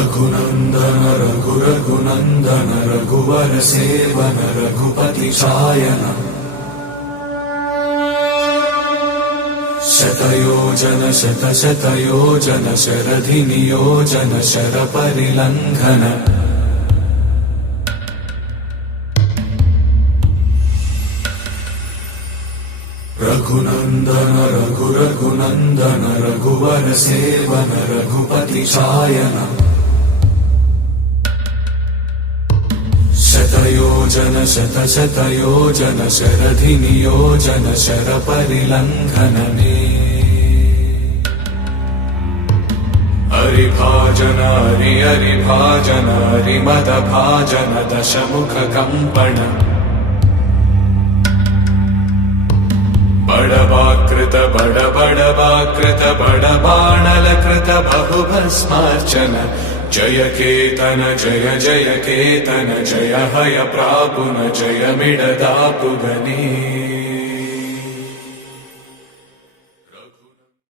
रघुनन्दन रघुनन्दन रघुवर seven Raghupati चायन शतयोजन शतशतयोजन शरधि नियोजन शरपरिलङ्घन रघुनन्दन रघुनन्दन रघुवर seven Raghupati चायन शतयोजन शतशतयोजन शरधि नियोजन शरपरिलङ्घनने हरिभाजन हरिभाजन हरिमदभाजन दशमुख कम्पण बड़वाकृत बड़वाकृत बड़बाणलकृत बहुभस्मार्चन जय केतन जय जय केतन जय हय प्रापुन जय मिडदापुगने।